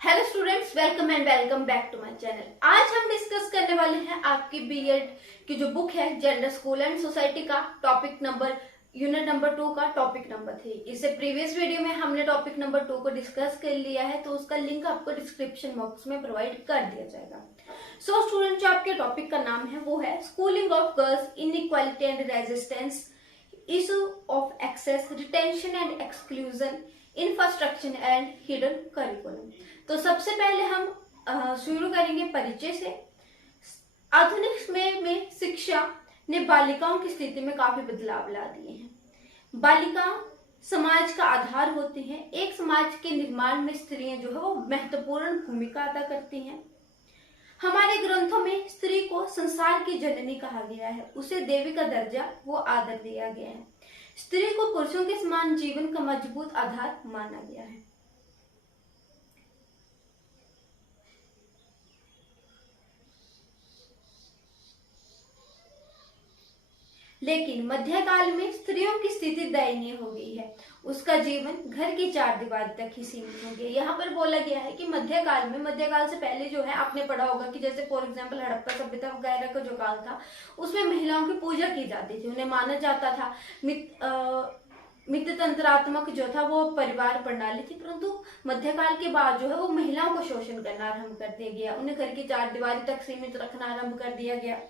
Hello students, welcome and welcome back to my channel. आज हम discuss करने वाले हैं आपकी बीएड की जो बुक है जेंडर स्कूल एंड सोसाइटी का टॉपिक नंबर यूनिट नंबर 2 का टॉपिक नंबर 3। इससे प्रीवियस वीडियो में हमने टॉपिक नंबर 2 को डिस्कस कर लिया है, तो उसका लिंक आपको डिस्क्रिप्शन बॉक्स में प्रोवाइड कर दिया जाएगा। सो स्टूडेंट, जो आपके टॉपिक का नाम है वो है schooling of girls, inequality and resistance, issue of access, retention and exclusion, infrastructure and hidden curriculum. तो सबसे पहले हम शुरू करेंगे परिचय से। आधुनिक समय में शिक्षा ने बालिकाओं की स्थिति में काफी बदलाव ला दिए हैं। बालिका समाज का आधार होती हैं। एक समाज के निर्माण में स्त्रियां जो है वो महत्वपूर्ण भूमिका अदा करती हैं। हमारे ग्रंथों में स्त्री को संसार की जननी कहा गया है, उसे देवी का दर्जा वो आदर दिया गया है। स्त्री को पुरुषों के समान जीवन का मजबूत आधार माना गया है। लेकिन मध्यकाल में स्त्रियों की स्थिति दयनीय हो गई है। उसका जीवन घर की चार दीवारी तक ही सीमित हो गया। यहाँ पर बोला गया है कि मध्यकाल में, मध्यकाल से पहले जो है आपने पढ़ा होगा कि जैसे फॉर एग्जांपल हड़प्पा सभ्यता वगैरह का जो काल था, उसमें महिलाओं की पूजा की जाती थी, उन्हें माना जाता था। मित्र तंत्रात्मक जो था वो परिवार प्रणाली थी। परंतु मध्यकाल के बाद जो है वो महिलाओं को शोषण करना आरंभ कर दिया गया, उन्हें घर की चार दीवारी तक सीमित रखना आरंभ कर दिया गया,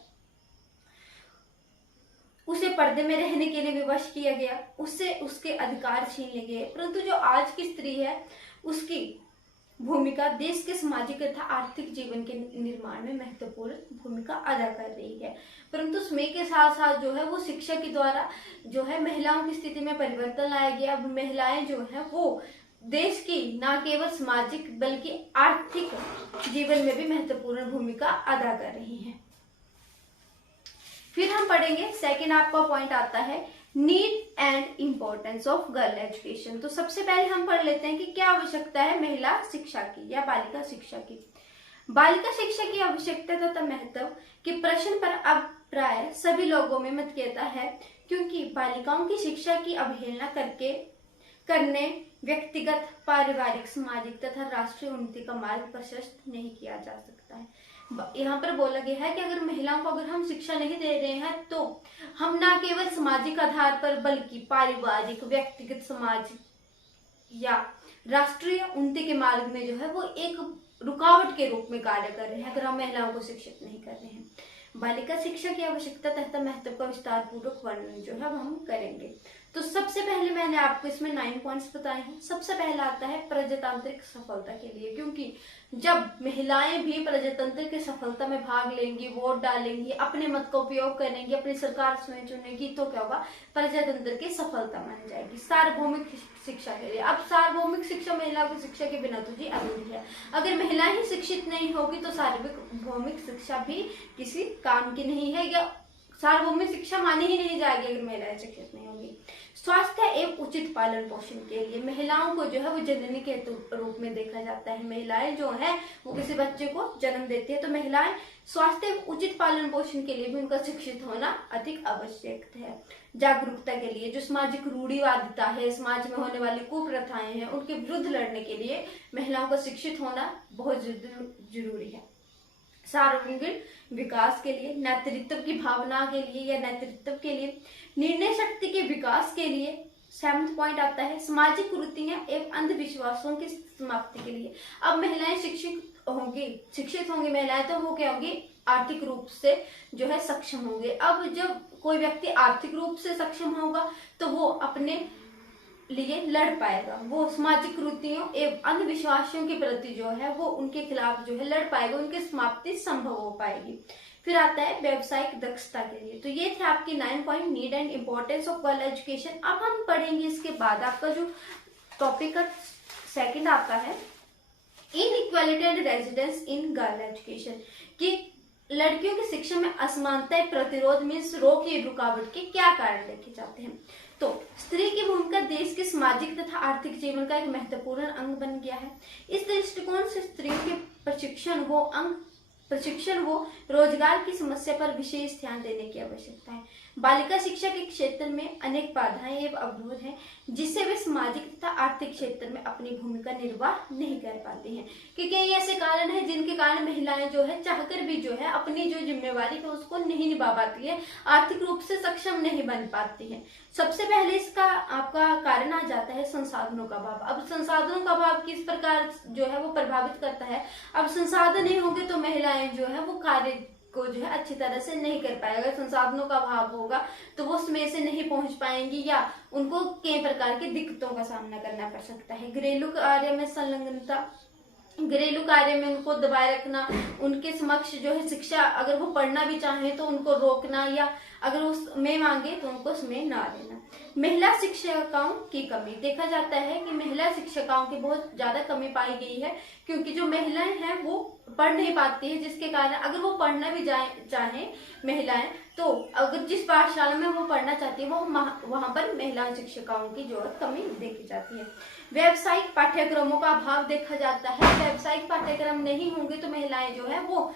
उसे पर्दे में रहने के लिए विवश किया गया, उससे उसके अधिकार छीन लिए गए। परंतु जो आज की स्त्री है उसकी भूमिका देश के सामाजिक तथा आर्थिक जीवन के निर्माण में महत्वपूर्ण भूमिका अदा कर रही है। परंतु समय के साथ साथ जो है वो शिक्षा के द्वारा जो है महिलाओं की स्थिति में परिवर्तन लाया गया। अब महिलाएं जो है वो देश की न केवल सामाजिक बल्कि आर्थिक जीवन में भी महत्वपूर्ण भूमिका अदा कर रही हैं। फिर हम पढ़ेंगे सेकंड, आपका पॉइंट आता है need and importance of girl education. तो सबसे पहले हम पढ़ लेते हैं कि क्या आवश्यकता है महिला शिक्षा की या बालिका शिक्षा की। बालिका शिक्षा की आवश्यकता तथा महत्व के प्रश्न पर अब प्राय सभी लोगों में मतभेद है, क्योंकि बालिकाओं की शिक्षा की अवहेलना करने व्यक्तिगत, पारिवारिक, सामाजिक तथा राष्ट्रीय उन्नति का मार्ग प्रशस्त नहीं किया जा सकता है। यहाँ पर बोला गया है कि अगर महिलाओं को अगर हम शिक्षा नहीं दे रहे हैं तो हम ना केवल सामाजिक आधार पर बल्कि पारिवारिक, व्यक्तिगत, समाज या राष्ट्रीय उन्नति के मार्ग में जो है वो एक रुकावट के रूप में कार्य कर रहे हैं अगर हम महिलाओं को शिक्षित नहीं कर रहे हैं। बालिका शिक्षा की आवश्यकता तथा महत्व का विस्तार पूर्वक वर्णन जो है हम करेंगे। तो सबसे पहले मैंने आपको इसमें 9 पॉइंट्स बताए हैं। सबसे पहला आता है प्रजातांत्रिक सफलता के लिए, क्योंकि जब महिलाएं भी प्रजातंत्र की सफलता में भाग लेंगी, वोट डालेंगी, अपने मत का उपयोग करेंगी, अपनी सरकार स्वयं चुनेगी, तो क्या होगा, प्रजातंत्र की सफलता मान जाएगी। सार्वभौमिक शिक्षा के लिए, अब सार्वभौमिक शिक्षा महिलाओं की शिक्षा के बिना तो जी अधूरी है। अगर महिलाएं ही शिक्षित नहीं होगी तो सार्वभौमिक शिक्षा भी किसी काम की नहीं है, या सार्वभौमिक शिक्षा मानी ही नहीं जाएगी अगर महिलाएं शिक्षित नहीं होंगी। स्वास्थ्य एवं उचित पालन पोषण के लिए महिलाओं को जो है वो जननी के रूप में देखा जाता है। महिलाएं जो है वो किसी बच्चे को जन्म देती है, तो महिलाएं स्वास्थ्य एवं उचित पालन पोषण के लिए भी उनका शिक्षित होना अधिक आवश्यक है। जागरूकता के लिए, जो सामाजिक रूढ़िवादिता है, समाज में होने वाली कुप्रथाएं हैं, उनके विरुद्ध लड़ने के लिए महिलाओं का शिक्षित होना बहुत जरूरी है। सार्वजनिक विकास के लिए, नेतृत्व की भावना के लिए या नेतृत्व के लिए, निर्णय शक्ति के विकास के लिए। 7वां पॉइंट आता है सामाजिक कुरीतियां एवं अंधविश्वासों की समाप्ति के लिए। अब महिलाएं शिक्षित होंगी महिलाएं, तो वो क्या होगी, आर्थिक रूप से जो है सक्षम होंगे। अब जब कोई व्यक्ति आर्थिक रूप से सक्षम होगा तो वो अपने लिए लड़ पाएगा, वो सामाजिक कुरीतियों एवं अंधविश्वासों के प्रति जो है वो उनके खिलाफ जो है लड़ पाएगा, उनकी समाप्ति संभव हो पाएगी। फिर आता है व्यवसायिक दक्षता के लिए। तो ये थे आपकी 9 point, need and importance of girl education. अब हम पढ़ेंगे इसके बाद आपका जो टॉपिक का सेकंड आता है inequality and residence in girl education, कि लड़कियों की शिक्षा में असमानता, प्रतिरोध मीन्स रोक या रुकावट के क्या कारण देखे जाते हैं। तो स्त्री की भूमिका देश के सामाजिक तथा आर्थिक जीवन का एक महत्वपूर्ण अंग बन गया है। इस दृष्टिकोण से स्त्रियों के प्रशिक्षण व रोजगार की समस्या पर विशेष ध्यान देने की आवश्यकता है। बालिका शिक्षा के क्षेत्र में अनेक बाधाएं एवं अवरोध हैं, जिससे वे सामाजिक तथा आर्थिक क्षेत्र में अपनी भूमिका निर्वाह नहीं कर पाती हैं। क्योंकि कई ऐसे कारण हैं जिनके कारण महिलाएं जो है चाहकर भी जो है अपनी जो जिम्मेवारी है उसको नहीं निभा पाती है, आर्थिक रूप से सक्षम नहीं बन पाती है। सबसे पहले इसका आपका कारण आ जाता है संसाधनों का अभाव। अब संसाधनों का अभाव किस प्रकार जो है वो प्रभावित करता है। अब संसाधन नहीं होंगे तो महिलाएं जो है वो कार्य को जो है अच्छी तरह से नहीं कर पाएगा। संसाधनों का अभाव होगा तो वो समय से नहीं पहुंच पाएंगी या उनको कई प्रकार की दिक्कतों का सामना करना पड़ सकता है। घरेलू कार्य में संलग्नता, घरेलू कार्य में उनको दबाए रखना, उनके समक्ष जो है शिक्षा अगर वो पढ़ना भी चाहे तो उनको रोकना या अगर वो समय मांगे तो उनको समय ना देना। महिला शिक्षिकाओं की कमी, देखा जाता है कि महिला शिक्षिकाओं की बहुत ज्यादा कमी पाई गई है, क्योंकि जो महिलाएं हैं वो पढ़ नहीं पाती है, जिसके कारण अगर वो पढ़ना भी चाहे महिलाएं तो अगर जिस पाठशाला में वो पढ़ना चाहती है वो वहां पर महिला शिक्षिकाओं की जो कमी देखी जाती है। व्यावसायिक पाठ्यक्रमों का अभाव देखा जाता है। व्यावसायिक पाठ्यक्रम नहीं होंगे तो महिलाएं जो है वो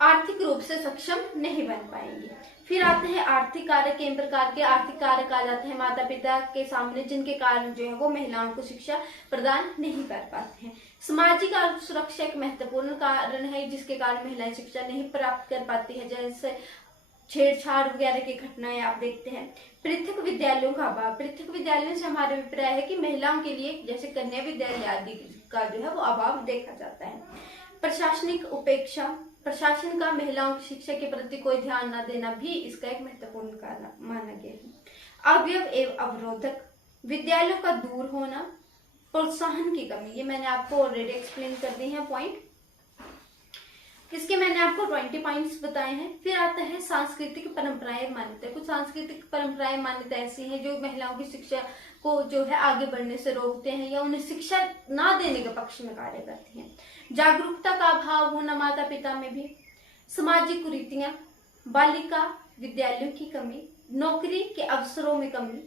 आर्थिक रूप से सक्षम नहीं बन पाएंगी। फिर आते हैं आर्थिक कारक। कई प्रकार के आर्थिक कारक आ जाते हैं माता पिता के सामने, जिनके कारण जो है वो महिलाओं को शिक्षा प्रदान नहीं कर पाते हैं। सामाजिक और सुरक्षा एक महत्वपूर्ण कारण है जिसके कारण महिलाएं शिक्षा नहीं प्राप्त कर पाती है, जैसे छेड़छाड़ वगैरह की घटनाएं आप देखते हैं। पृथक विद्यालयों का अभाव, पृथक विद्यालयों से हमारा अभिप्राय है कि महिलाओं के लिए जैसे कन्या विद्यालय आदि का जो है वो अभाव देखा जाता है। प्रशासनिक उपेक्षा, प्रशासन का महिलाओं की शिक्षा के प्रति कोई ध्यान न देना भी इसका एक महत्वपूर्ण कारण माना गया है। अवयव एवं अवरोधक, विद्यालयों का दूर होना, प्रोत्साहन की कमी, ये मैंने आपको ऑलरेडी एक्सप्लेन कर दी है पॉइंट, इसके मैंने आपको 20 पॉइंट्स बताए हैं। फिर आता है सांस्कृतिक परंपराएं मान्यता। कुछ सांस्कृतिक परंपराएं मान्यता ऐसी हैं जो महिलाओं की शिक्षा को जो है आगे बढ़ने से रोकते हैं या उन्हें शिक्षा ना देने के पक्ष में कार्य करती हैं। जागरूकता का अभाव होना माता पिता में भी, सामाजिक कुरीतियां, बालिका विद्यालयों की कमी, नौकरी के अवसरों में कमी,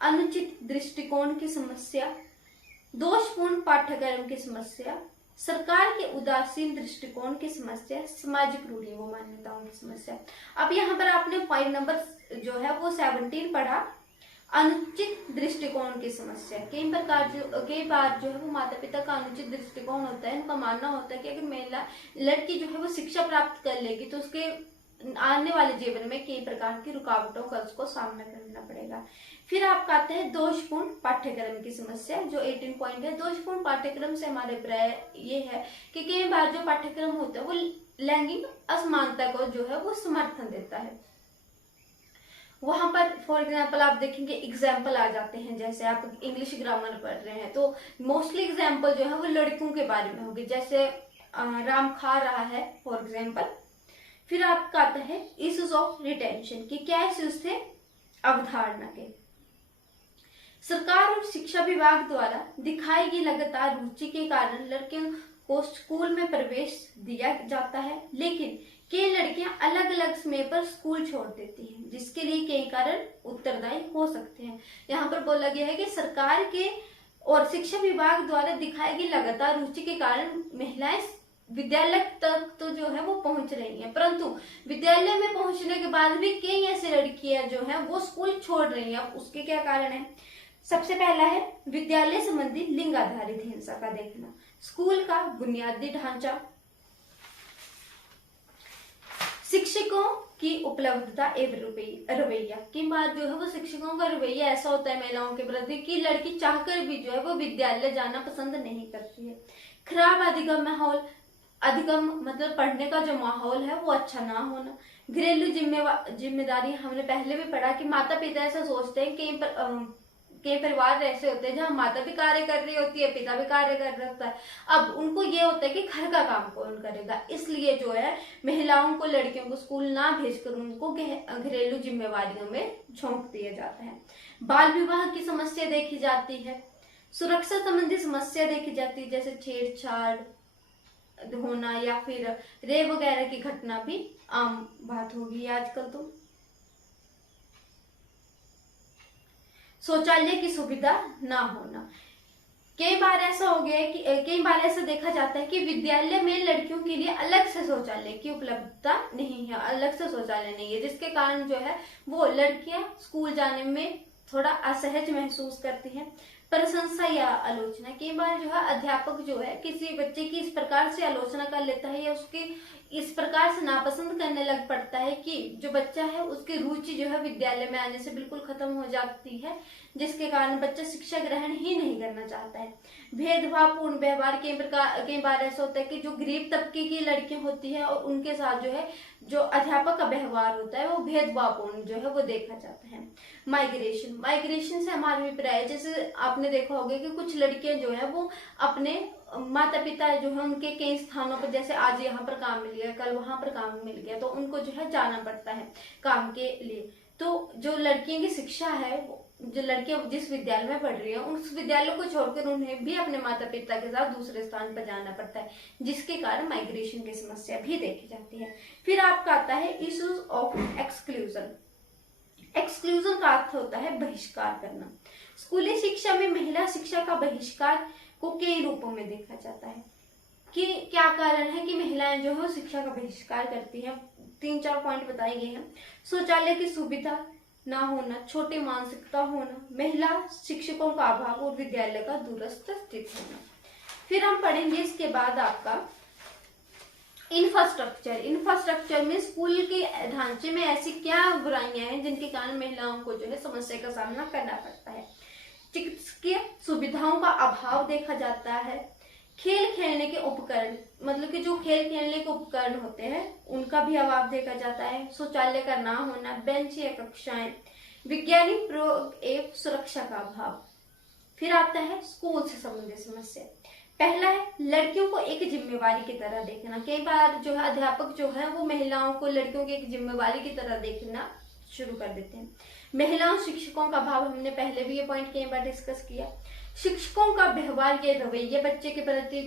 अनुचित दृष्टिकोण की समस्या, दोषपूर्ण पाठ्यक्रम की समस्या, सरकार के उदासीन दृष्टिकोण की समस्या, सामाजिक रूढ़ियों व मान्यताओं की समस्या। अब यहाँ पर आपने पॉइंट नंबर जो है वो 17 पढ़ा, अनुचित दृष्टिकोण की समस्या। कई बार जो है वो माता पिता का अनुचित दृष्टिकोण होता है, उनका मानना होता है कि अगर महिला लड़की जो है वो शिक्षा प्राप्त कर लेगी तो उसके आने वाले जीवन में कई प्रकार की रुकावटों का उसको सामना करना पड़ेगा। फिर आपका आता है दोषपूर्ण पाठ्यक्रम की समस्या, जो 18 पॉइंट है। दोषपूर्ण पाठ्यक्रम से हमारे अभिप्राय ये है कि कई बार जो पाठ्यक्रम होता है वो लैंगिक असमानता को जो है वो समर्थन देता है। वहां पर फॉर एग्जाम्पल आप देखेंगे एग्जाम्पल आ जाते हैं, जैसे आप इंग्लिश ग्रामर पढ़ रहे हैं तो मोस्टली एग्जाम्पल जो है वो लड़कों के बारे में होगी, जैसे राम खा रहा है फॉर एग्जाम्पल। फिर आपका आता है इश्यूज ऑफ रिटेंशन की, क्या इश्यूज थे, अवधारणा के। सरकार और शिक्षा विभाग द्वारा दिखाई गई लगातार रुचि के कारण लड़कियों को स्कूल में प्रवेश दिया जाता है, लेकिन कई लड़कियां अलग अलग समय पर स्कूल छोड़ देती हैं, जिसके लिए कई कारण उत्तरदायी हो सकते हैं। यहाँ पर बोला गया है कि सरकार के और शिक्षा विभाग द्वारा दिखाई गई लगातार रुचि के कारण महिलाएं विद्यालय तक तो जो है वो पहुंच रही हैं, परंतु विद्यालय में पहुंचने के बाद भी कई ऐसी लड़कियां जो है वो स्कूल छोड़ रही हैं। अब उसके क्या कारण है? सबसे पहला है विद्यालय संबंधी लिंग आधारित हिंसा का देखना, स्कूल का बुनियादी ढांचा, शिक्षकों की उपलब्धता एवं रवैया। कई बार जो है वो शिक्षकों का रवैया ऐसा होता है महिलाओं के प्रति कि लड़की चाहकर भी जो है वो विद्यालय जाना पसंद नहीं करती है। खराब अधिगम माहौल, अधिगम मतलब पढ़ने का जो माहौल है वो अच्छा ना होना। घरेलू जिम्मेदारी, हमने पहले भी पढ़ा कि माता पिता ऐसा सोचते हैं कि कई परिवार ऐसे होते हैं जहाँ माता भी कार्य कर रही होती है, पिता भी कार्य कर रहा होता है। अब उनको ये होता है कि घर का काम कौन करेगा, इसलिए जो है महिलाओं को, लड़कियों को स्कूल ना भेजकर उनको घरेलू जिम्मेवारियों में झोंक दिया जाता है। बाल विवाह की समस्या देखी जाती है, सुरक्षा संबंधी समस्या देखी जाती है, जैसे छेड़छाड़ होना या फिर रेप वगैरह की घटना भी आम बात होगी आजकल। तो शौचालय की सुविधा ना होना, कई बार ऐसा हो गया है कि कई बार ऐसा देखा जाता है कि विद्यालय में लड़कियों के लिए अलग से शौचालय की उपलब्धता नहीं है, अलग से शौचालय नहीं है, जिसके कारण जो है वो लड़कियां स्कूल जाने में थोड़ा असहज महसूस करती हैं। प्रशंसा या आलोचना, कई बार जो है अध्यापक जो है किसी बच्चे की इस प्रकार से आलोचना कर लेता है या उसकी इस प्रकार से नापसंद करने लग पड़ता है कि जो बच्चा है उसकी रुचि जो है विद्यालय में आने से बिल्कुल खत्म हो जाती है, जिसके कारण बच्चा शिक्षा ग्रहण ही नहीं करना चाहता है। भेदभावपूर्ण व्यवहार, कई बार ऐसा होता है कि जो गरीब तबके की लड़कियां होती है और उनके साथ जो है जो अध्यापक का व्यवहार होता है वो भेदभावपूर्ण जो है वो देखा जाता है। माइग्रेशन से हमारा अभिप्राय है, जैसे आपने देखा होगा कि कुछ लड़कियां जो है वो अपने माता पिता जो है उनके कई स्थानों पर, जैसे आज यहाँ पर काम मिल गया, कल वहां पर काम मिल गया, तो उनको जो है जाना पड़ता है काम के लिए। तो जो लड़कियों की शिक्षा है, जो लड़कियां जिस विद्यालय में पढ़ रही है उस विद्यालय को छोड़कर उन्हें भी अपने माता पिता के साथ दूसरे स्थान पर जाना पड़ता है, जिसके कारण माइग्रेशन की समस्या भी देखी जाती है। फिर आपका आता है इश्यूज ऑफ एक्सक्लूजन। एक्सक्लूजन का अर्थ होता है बहिष्कार करना। स्कूली शिक्षा में महिला शिक्षा का बहिष्कार को कई रूपों में देखा जाता है कि क्या कारण है कि महिलाएं जो है शिक्षा का बहिष्कार करती हैं। 3-4 पॉइंट बताए गए हैं। शौचालय की सुविधा ना होना, छोटी मानसिकता होना, महिला शिक्षकों का अभाव और विद्यालय का दूरस्थ स्थित होना। फिर हम पढ़ेंगे इसके बाद आपका इंफ्रास्ट्रक्चर में स्कूल के ढांचे में ऐसी क्या बुराइयां हैं जिनके कारण महिलाओं को जो है समस्या का सामना करना पड़ता है। चिकित्सकीय सुविधाओं का अभाव देखा जाता है। खेल खेलने के उपकरण, मतलब कि जो खेल खेलने के उपकरण होते हैं उनका भी अभाव देखा जाता है। शौचालय का ना होना, बेंच या कक्षाएं, वैज्ञानिक प्रयोग एवं सुरक्षा का अभाव। फिर आता है स्कूल से संबंधित समस्या। पहला है लड़कियों को एक जिम्मेवारी की तरह देखना। कई बार जो है अध्यापक जो है वो महिलाओं को लड़कियों की एक जिम्मेवारी की तरह देखना शुरू कर देते हैं। महिलाओं शिक्षकों का अभाव, हमने पहले भी ये पॉइंट कई बार डिस्कस किया। शिक्षकों का व्यवहार के रवैये बच्चे के प्रति।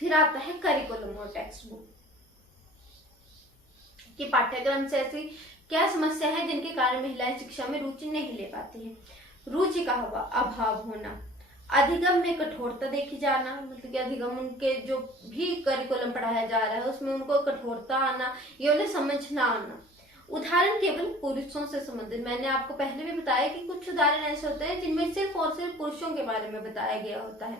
फिर आता है करिकुलम और टेक्स्ट बुक कि पाठ्यक्रम से ऐसी क्या समस्या है जिनके कारण महिलाएं शिक्षा में रुचि नहीं ले पाती हैं। रुचि का अभाव होना, अधिगम में कठोरता देखी जाना, मतलब कि अधिगम उनके जो भी करिकुलम पढ़ाया जा रहा है उसमें उनको कठोरता आना या उन्हें समझ ना आना। उदाहरण केवल पुरुषों से संबंधित, मैंने आपको पहले भी बताया कि कुछ उदाहरण ऐसे होते हैं जिनमें सिर्फ और सिर्फ पुरुषों के बारे में बताया गया होता है।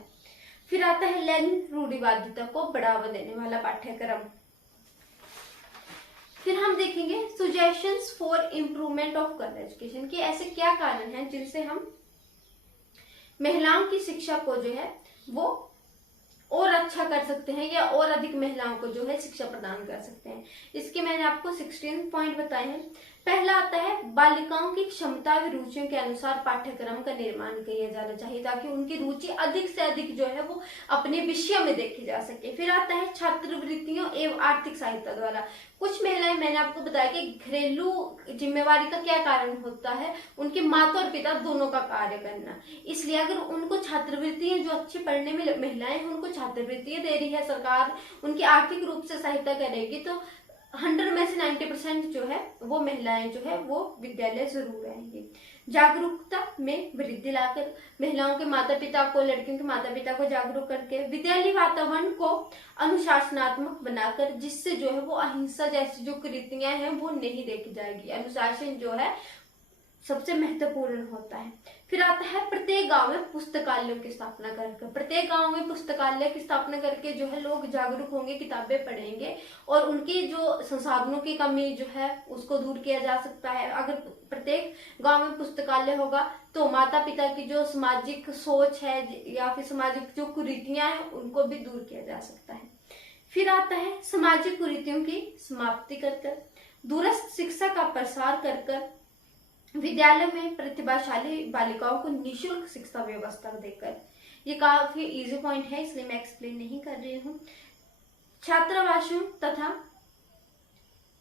फिर आता है लैंगिक रूढ़िवादिता को बढ़ावा देने वाला पाठ्यक्रम। फिर हम देखेंगे suggestions for improvement of girl education कि ऐसे क्या कारण हैं जिनसे हम महिलाओं की शिक्षा को जो है वो और अच्छा कर सकते हैं या और अधिक महिलाओं को जो है शिक्षा प्रदान कर सकते हैं। इसके मैंने आपको 16 पॉइंट बताए हैं। पहला आता है बालिकाओं की क्षमता व रुचियों के अनुसार पाठ्यक्रम का निर्माण किया जाना चाहिए ताकि उनकी रुचि अधिक से अधिक जो है वो अपने विषय में देखी जा सके। फिर आता है छात्रवृत्तियों एवं आर्थिक सहायता द्वारा। कुछ महिलाएं, मैंने आपको बताया कि घरेलू जिम्मेवारी का क्या कारण होता है, उनके माता और पिता दोनों का कार्य करना। इसलिए अगर उनको छात्रवृत्तियां, जो अच्छे पढ़ने में महिलाएं हैं उनको छात्रवृत्तियां दे रही है सरकार, उनकी आर्थिक रूप से सहायता करेगी तो 100 में से 90% जो है वो महिलाएं जो है वो विद्यालय जरूर आएंगी। जागरूकता में वृद्धि लाकर महिलाओं के माता पिता को, लड़कियों के माता पिता को जागरूक करके विद्यालय वातावरण को अनुशासनात्मक बनाकर, जिससे जो है वो अहिंसा जैसी जो कृतियां हैं वो नहीं देखी जाएगी। अनुशासन जो है सबसे महत्वपूर्ण होता है। फिर आता है प्रत्येक गांव में पुस्तकालयों की स्थापना करके। प्रत्येक गांव में पुस्तकालय की स्थापना करके जो है लोग जागरूक होंगे, किताबें पढ़ेंगे और उनकी जो संसाधनों की कमी जो है उसको दूर किया जा सकता है। अगर प्रत्येक गांव में पुस्तकालय होगा तो माता पिता की जो सामाजिक सोच है या फिर सामाजिक जो कुरीतियां हैं उनको भी दूर किया जा सकता है। फिर आता है सामाजिक कुरीतियों की समाप्ति कर दूरस्थ शिक्षा का प्रसार कर विद्यालय में प्रतिभाशाली बालिकाओं को निःशुल्क शिक्षा व्यवस्था देकर। ये काफी इजी पॉइंट है इसलिए मैं एक्सप्लेन नहीं कर रही हूँ। छात्रावासों तथा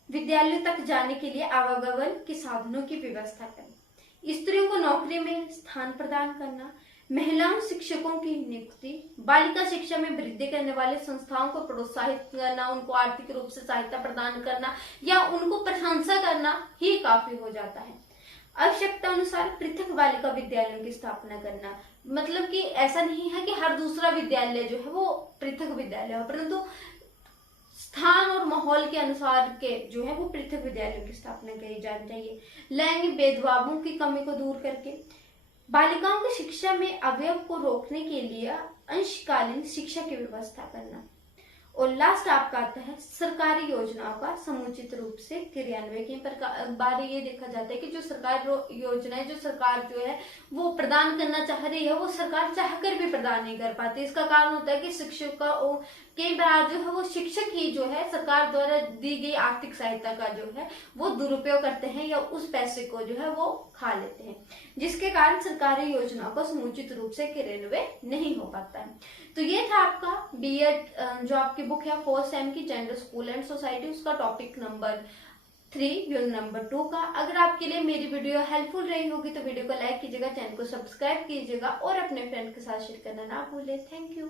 विद्यालयों तक जाने के लिए आवागमन के साधनों की व्यवस्था करें। स्त्रियों को नौकरी में स्थान प्रदान करना, महिलाओं शिक्षकों की नियुक्ति, बालिका शिक्षा में वृद्धि करने वाले संस्थाओं को प्रोत्साहित करना, उनको आर्थिक रूप से सहायता प्रदान करना या उनको प्रशंसा करना ही काफी हो जाता है। आवश्यकता अनुसार पृथक बालिका विद्यालयों की स्थापना करना, मतलब कि ऐसा नहीं है कि हर दूसरा विद्यालय जो है वो पृथक विद्यालय हो, परंतु स्थान और माहौल के अनुसार के जो है वो पृथक विद्यालयों की स्थापना की जानी चाहिए। लैंगिक भेदभावों की कमी को दूर करके बालिकाओं की शिक्षा में अवयव को रोकने के लिए अंशकालीन शिक्षा की व्यवस्था करना। और लास्ट आपका आता है सरकारी योजनाओं का समुचित रूप से क्रियान्वयन। पर बार ये देखा जाता है कि जो सरकारी योजनाएं जो सरकार जो है वो प्रदान करना चाह रही है, वो सरकार चाहकर भी प्रदान नहीं कर पाती। इसका कारण होता है कि शिक्षक का कई बार जो है वो शिक्षक ही जो है सरकार द्वारा दी गई आर्थिक सहायता का जो है वो दुरुपयोग करते हैं या उस पैसे को जो है वो खा लेते हैं, जिसके कारण सरकारी योजनाओं का समुचित रूप से क्रियान्वयन नहीं हो पाता है। तो ये था आपका बीएड जो आपकी बुक है 4th सेम की जेंडर स्कूल एंड सोसाइटी, उसका टॉपिक नंबर 3 यूनिट नंबर 2 का। अगर आपके लिए मेरी वीडियो हेल्पफुल रही होगी तो वीडियो को लाइक कीजिएगा, चैनल को सब्सक्राइब कीजिएगा और अपने फ्रेंड के साथ शेयर करना ना भूलें। Thank you.